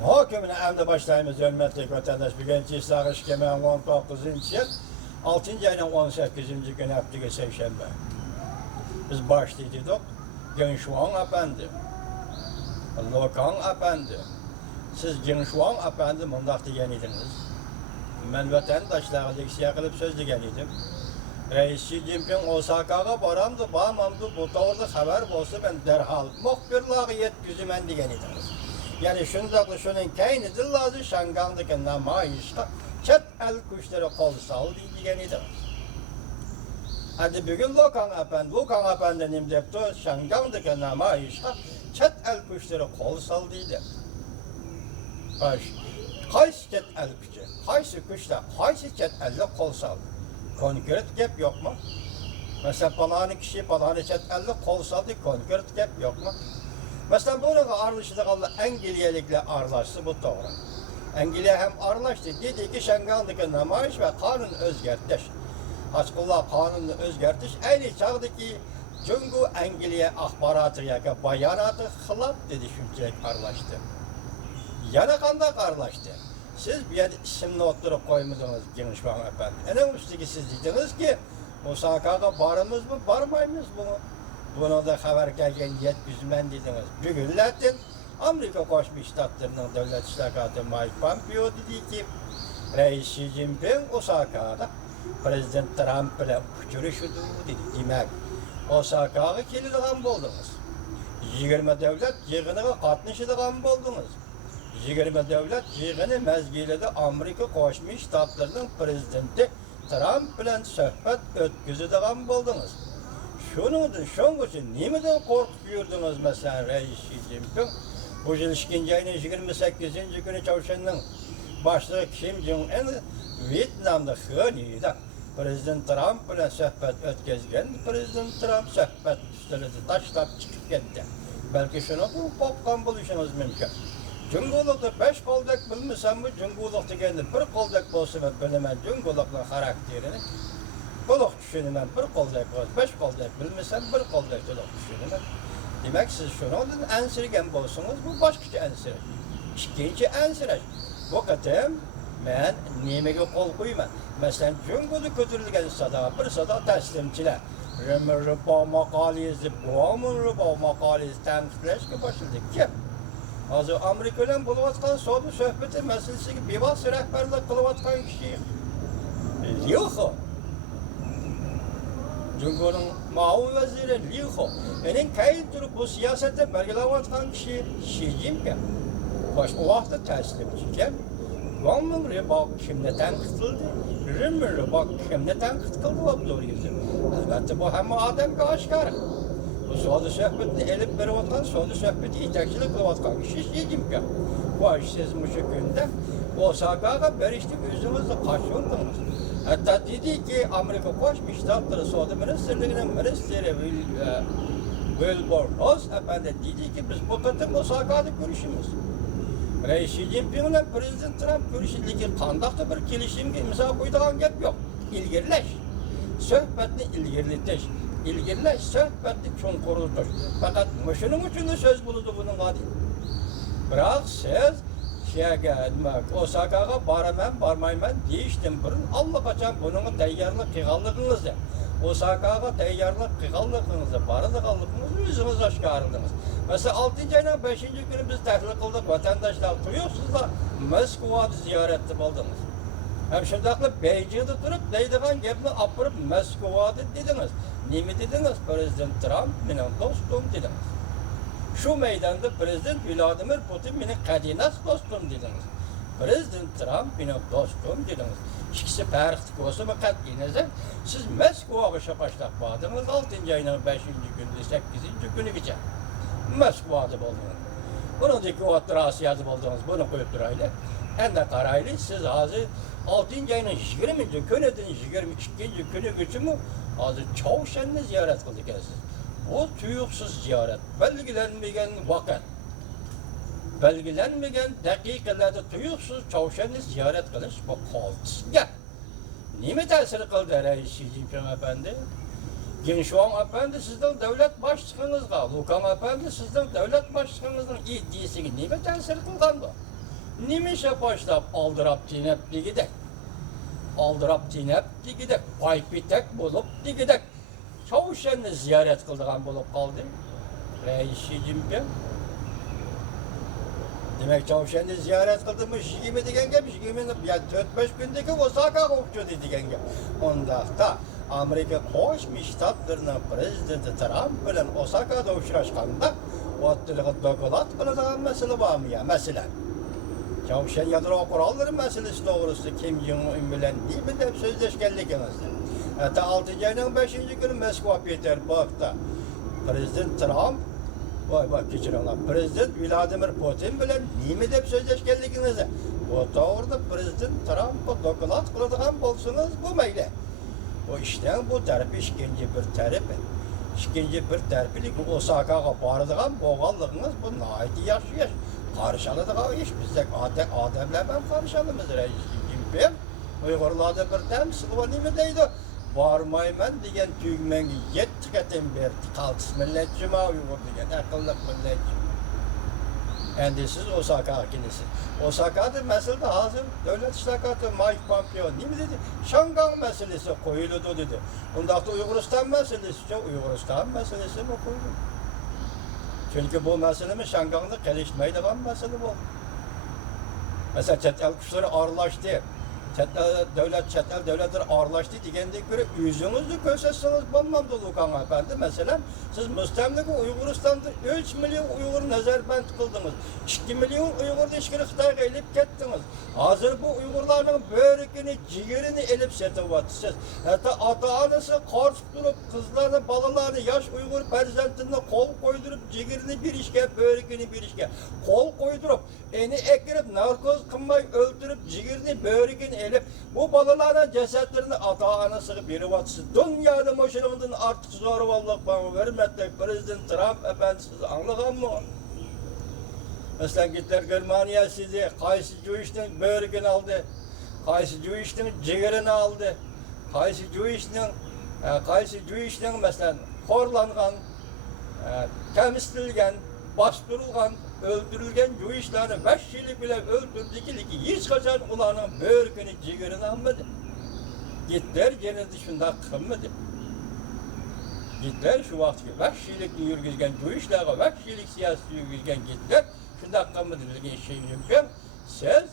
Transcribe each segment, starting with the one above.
Muhakemine evde başlayımız hürmetli vatandaş. Bugün Cisler İşkemen 19. yıl 6. ayın 18. günü hafta Seyşembe. Biz başlayacaktık. Gençuan Efendi, Lokan Efendi. Siz Gençuan Efendi bundak diyen idiniz. Ben vatandaşlara leksiya kılıp söz diyen idim. Reis Xi Jinping Osaka'ya baramdı, bağmamdı, bu doğru haber olsa ben derhal muhbirlığı yetkizümen diyen idiniz. Yani şundaklı şunun kayni dillazı Şangandaki namayışta çet el kuşları kol saldı diyen idiniz. Hadi bugün Lokan Efendi'nin depto Şangandaki namayışta çet el kuşları kol saldıydı. Kaysi çet el kuşu, kaysi kuşlar, kaysi çet elle kol saldı. Konkret gap yok mu? Mesela falanı kişi falanı çet elle kol saldı, konkret gap yok mu? Mesela bunu arlaştığı Engelyelikle arlaştı bu doğru. Engelye hem arlaştı, dedi ki Şangandaki namayış ve kanun özgertiş. Hasbullah kanunu özgertiş, aynı çağdaki Cungu Engelye ahbaratı yaka bayanatı hılap dedi düşünecek arlaştı. Yana kandak arlaştı. Siz bir yer isimli oturup koymuşsunuz Gençuan Efendi. En üstteki siz dediniz ki Osaka'ya barımız mı, barmayımız bunu. Buna da haber gelgen yetkizmen dediniz. Bugünlerden Amerika Koşmuş Ştatlarının Devlet İştirakatı Mike Pompeo dedi ki Reis Xi Jinping Osaka'da Prezident Trump ile uçuruşudu dedi. Demek Osaka'ya kilidağın buldunuz. 20 devlet yığınıga katmışıdığın buldunuz. 20 devlet yığını mezgilede Amerika Koşmuş Ştatlarının Prezidenti Trump ile söhbet ötküzüdüğün buldunuz. Şunun için nimeden korkuyordunuz mesela Reis Xi Jinping? Bu yıl 2. ayının 28. günü Çavuşan'ın başlığı Kim Jong-un Vietnam'da Hanöy'de Prezident Trump ile söhbet ötküzgen, Prezident Trump söhbet üstüne taşlap çıkıp gitti. Belki şunu bu popkan buluşunuz mümkün. Cungulukta 5 koldak bilmesem mi, Cungulukta kendi bir koldak olsa ve bilemem Cunguluk'un karakterini. Kolak düşünümem, bir koldak olsa, 5 koldak bilmesem bir koldak düşünümem. Demek siz şunu olun, ensirgen bolsunuz, bu başka ensir. İkinci ensir. Bu kadar ben nimege kol koyman. Mesela Cunguluk götürülgen sada, bir sada teslimçiler. Rıpa makalesi, boğamın rıpa makalesi temsileşki başladı. Kim? Az Amerika'dan buluvatkan soğudu söhbeti meselesi gibi bivas rehberlik kılıvatkan kişi. Liu He. Cumhur'un Mao veziri Liu He. Enin kayıt durup bu siyasette belgelavatkan kişi Xi Jinping. Baş o vakti teslimci kim? Guangming Rıpa kimle tenkit kıldı? Rimmi Rıpa kimle tenkit kıldı bu doğru yüzü. Elbette bu hem Adem aşikar. Bu soğudu söhbetini elip verivatkan, soğudu söhbeti itekçilik kılıvatkan kişi Xi Jinping. Bu siz bu günde Osaka'ya beriştik yüzümüzle kaçıyordunuz. Hatta dedi ki Amerika Koşmuş Ştatları Soğudu Ministerliğinin Ministeri Wilbur Ross Efendi dedi ki biz bu kadın Osaka'da görüşümüz. Reis Xi Jinping ile Prezident Trump görüşüldeki kandakta bir kilişim ki imza koyduğun gep yok. İlgirleş. Söhbetini ilgirleş. İlgirleş, söhbetini çoğun kurultur. Fakat şunun için de söz bulundu bunun adı. Bırak siz Osaka'ya barmayman deyiştim burun. Allah kaçan bunun teyyarlık kıyallığınızı. Osaka'ya teyyarlık kıyallığınızı, barıdığınızı yüzünüz aşkarıldınız. Mesela 6. ayının 5. günü biz tehlike kıldık. Vatandaşlar duyuyorsunuz da Moskova'da ziyaretli oldunuz. Hem şundaklı Beijing'de durup deydiğin gebini apırıp Moskova'da dediniz. Nimi dediniz? Prezident Trump benim dostum dediniz. Şu meydanda Prezident Vladimir Putin benim kadinas dostum dediniz. Prezident Trump benim dostum dediniz. İkisi farklı olsa mı katlinizde siz Moskova'ya başlayıp bağdınız 6. ayının 5. günü 8. günü geçer. Moskova'da buldunuz. Bunun deki o Asya'da buldunuz. Bunu koyup durayla. Hem de karaylı siz ağzı 6. ayının 20. günüdün 22. günü geçimi ağzı Çavuşan'ı ziyaret kıldık siz. O tuyuksuz ziyaret, belgelenmeyen vakit, belgelenmeyen dakikalerde tuyuksuz Çavuşan'ı ziyaret kılış bu koltuğa. Nime tesir kıldı Reis Xi Jinping Efendi? Gençuan Efendi sizden devlet başkanınızga, Lukan Efendi sizden devlet başkanınızın iddiası nime tesir kılgandı? Nimişe başlap aldırap tinep digidek. Aldırap tinep digidek. Paypitek bulup digidek. Çavuşenni ziyaret kıldığan bulup kaldı. Reis Xi Jinping. Demek Çavuşenni ziyaret kıldırmış 20 digen gelmiş. 20 yani 4-5 gündeki Osaka kokçu digen gel. Onda da Amerika Koşmuş Ştatlarının prezidenti Trump bilen Osaka'da uçraşkanda ottuluğu dokulat kılacağın mesele var mı ya? Mesela Çavuşen yadro kuralları meselesi doğrusu Kim Jong-un bilen değil mi de sözleşkenliğimizde. Hatta 6. ayının 5. günü Moskva Peterburg'da Prezident Trump bak geçirenler. Prezident Vladimir Putin bilen değil mi de sözleşkenliğimizde. O doğruda Prezident Trump'a dokulat kılacağın bolsunuz bu meyle. O işten bu tarafi ikinci bir tarafi. İkinci bir tarafilik Osaka'ya barıdığan boğallığınız bu naiti yaşıyor. Karşıladığı iş bizde ademlerden karşılamız Reis Jinping. Uygurlarda bir temsil var değil mi deydi. Varmayman diyen tüymengi yettiketen berdi. Kaltıs milletçi ma Uygur diyen akıllık milletçi. Endesiz Osaka kilisi. Osaka'da meselede hazır devlet iştakatı Mike Pompeo ne mi dedi? Şangan meselesi koyuldu dedi. Ondakta Uygurustan meselesi, Uygurustan meselesi mi koyuldu? Çünkü bu meselemi Şangan'da gelişmeydiğen mesele bu. Mesela çetel kuşları ağırlaştı. Çetel devletler ağırlaştı diyende göre yüzünüzü köşesiniz bulmam dolu kan efendi. Mesela siz müstemlik Uyguristan'da 3 milyon Uygur nezarband kıldınız. 2 milyon Uygur dişkili Xitay'a elip gittiniz. Hazır bu Uygurların börekini, ciğerini elip setevatsız. Hatta ata-anası karşı durup kızlarını, balalarını, yaş Uygur perzentine kol koydurup ciğerini bir işke, börekini bir işke kol koydurup eni ekirip narkoz kınmayı öldürüp ciğerini, börekini elip bu balaların cesetlerini ata-anası biri vatsız. Dünyada moşelığından artık zor vallahi bana vermekte Prezident Trump efendisiz anlayan mı? Mesela gittiler Germaniya sizi, kaysi Jewis'nin böğrükünü aldı, kaysi Jewis'nin ciğerini aldı, kaysi Jewis'nin mesela horlangan, temizlengen, bastırılgan, öldürülgen Jewish'lerini 5 yıl bile öldürdü ki hiç kaçan ulanın böğrükünü, ciğerini almadı. Gittiler gene dışında kılmadı. Gittiler şu vakti 5 yıllık yürgüzgen Jewish'lere 5 yıllık siyasi yürgüzgen gittiler. Şunda kılmadı dediğin şeyim ben. Siz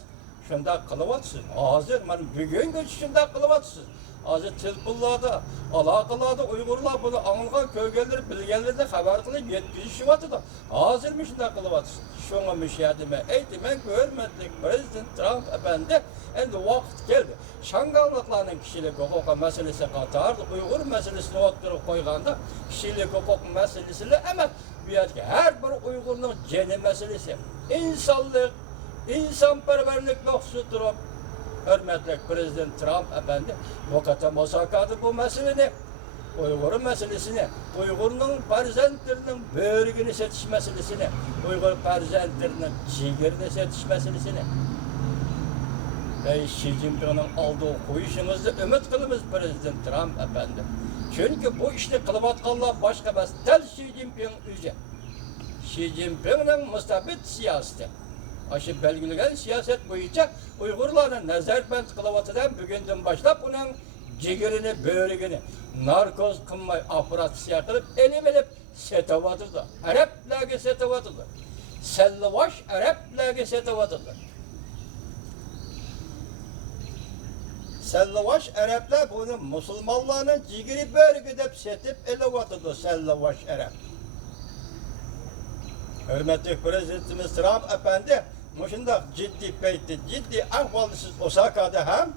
şunda kılıvatsız. Hazır, bugün gün şunda kılıvatsız. Hazır tilpullada, alakalarda Uygurlar bunu anılgan köygeleri, bilgeleri de haber kılıp yetkisi vatıda. Hazır mı şunda kılıvatsız? Şuna müşahedime eğitimen görmedik Prezident Trump efendi. Şimdi vakit geldi. Şangallıkların kişilik hukuk meselesi katardı. Uygur meselesini oturup koyganda kişilik hukuk meselesiyle hemen ki her bir Uygur'un ceni meselesi. İnsanlık, insanperverlik yoksu durup hürmetli Prezident Trump efendi bu kadar musakadı bu meseleni. Uygur'un meselesini, Uygur'un perzentlerinin böğrüğünü setiş meselesini, Uygur perzentlerinin ciğerini setiş meselesini. Ve Xi Jinping'in aldığı koyuşunuzda ümit kılımız Prezident Trump efendi. Çünkü bu işte kılıbatkallar başka emas. Tel Xi Jinping üzü. Xi Jinping'in müstabit siyaseti. Aşı belgilenen siyaset boyunca Uygurların nezarband kılıbatıdan bugünden başlap onun ciğerini, böğrüğünü, narkoz kınmay aparatı kılıp elip setevatıdır. Araplarga setevatıdır. Sellivaş Araplarga setevatıdır. Sellivaş Araplar bunu Müslümanların ciğeri böğrüğü dep setip elevatıdır Sellivaş Arap. Hürmetli Prezidentimiz Trump efendi, şunda ciddi ahvalisiz Osaka'da hem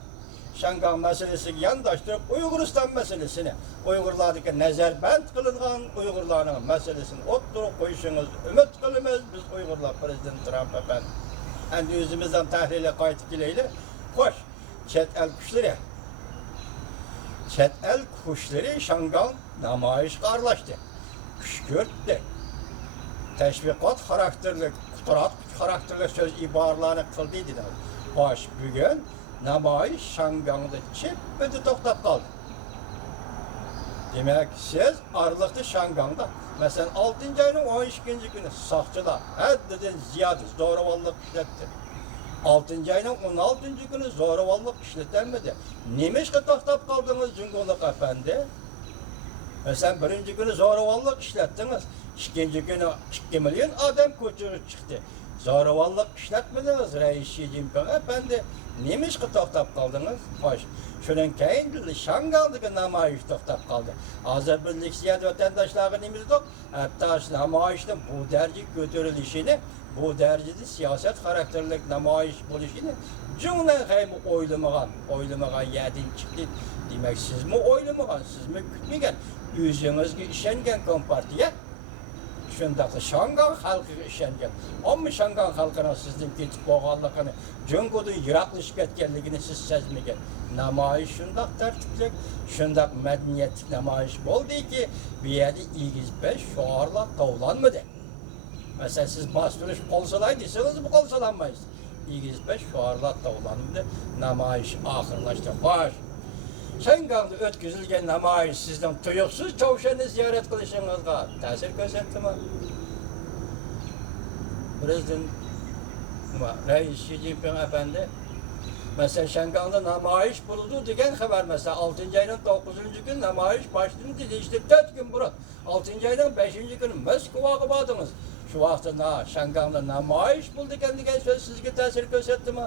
Şangan meselesini yandaştırıp Uyguristan meselesini, Uygurlardaki nezarband kılıngan Uygurların meselesini oturup koyuşunuz ümit kılımız biz Uygurlar Prezident Trump efendi. Endi yüzümüzden tahlile kayıt gileyle, hoş, çet el kuşları Şangan namayış karlaştı, küşkürttü. Teşvikat karakterli, kuturat karakterli söz ibarlarını kıldıydı. Hoş bugün namayış Şangan'da çippedi toktap kaldı. Demek siz Aralık'ta Şangan'da, mesela 6. ayının 12. günü sakçılar, haddeden ziyade doğruvallık ettir. 6. ayının 16. günü zoravallık işletilmedi. Nemişke toxtab kaldınız Cunguluk Efendi? Sen birinci günü zoravallık işlettiniz. İkinci günü 2 milyon adam koçuğu çıktı. Zoravallık işletmediniz Reis Xi Jinping Efendi. Nemişke toxtab kaldınız? Hoş. Şunun keyin Şangal'daki namayış toxtab kaldı. Hazır birlik siyasi vatandaşlarının imizdik. Hatta namayışın bu derece götürülüşünü, bu derecede siyaset karakterlik namayış buluşunu cümle hem oylamagan yerden çıktı. Demek siz mi oylamagan, siz mi kütmegen, özünüzge işengen Kompartiya? Şundaqda Şangal halkıga işengen. Amma Şangal halkına sizden ketip boğanlıqını, Cungudu yıraqlışıp ketkenligini siz sezmegen. Namayış şundaq tertiplik, şundaq medeniyetlik namayış boldu ki, bir yerde 25 şuarla tovlanmadı. Mesela siz bastırış kolsalaydıysınız bu kolsalanmayız. 25 şuarla tovlanmadı, namayış ahırlaştı. Hoş. Şangal'da ötküzülgen namayış sizden tuyuksuz Çavuşan'ı ziyaret kılışınızga tesir gösterdi mi? Prezident Reis Xi Jinping Efendi mesela Şangal'da namayış bulundu degen haber mesela 6. ayının 9. gün namayış başladı dedi işte 4 gün burun 6. ayının 5. günü Moskova'ya badınız. Şu vaxtda Şangal'da namayış buldu degen söz sizge tesir gösterdi mi?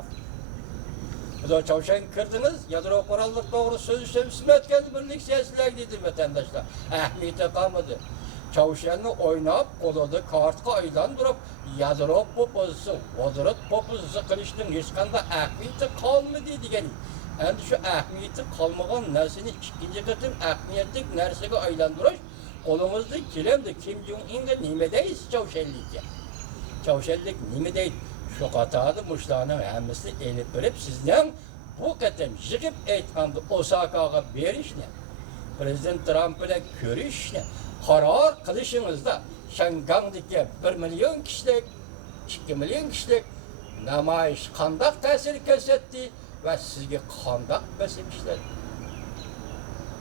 Burada Çavuşan kırdınız, yadro kurallık doğru sözü sevgisime etkendi birlik siyasiler dedi vatandaşlar. Ahmiyete kalmadı. Çavuşan'ı oynayıp, koladı kartka aydan durup, yadro popuzu, odurut popuzu kılıştın, hiç kanda ahmiyete kalmadı degen. Endi şu ahmiyeti kalmagan nersini ikinci kıtım ahmiyetlik nersege aylandırış, kolumuzda kilemdi, Kim Jong-un'ga nimedeyiz Çavuşanlık'a. Çavuşanlık nimedeyiz. Şu katadı muşlarının hemmisi elip verip sizden bu katem yıkıp aytkandı Osaka'ga berişne, Prezident Trump ile görüşne, karar kılışınızda Şangang'daki 1 milyon kişilik, 2 milyon kişilik namayış kandak tesir gösterdi ve sizge kandak besemişler.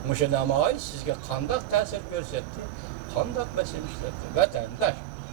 Muşa namayış sizge kandak tesir gösterdi, kandak besemişler. Vatandaş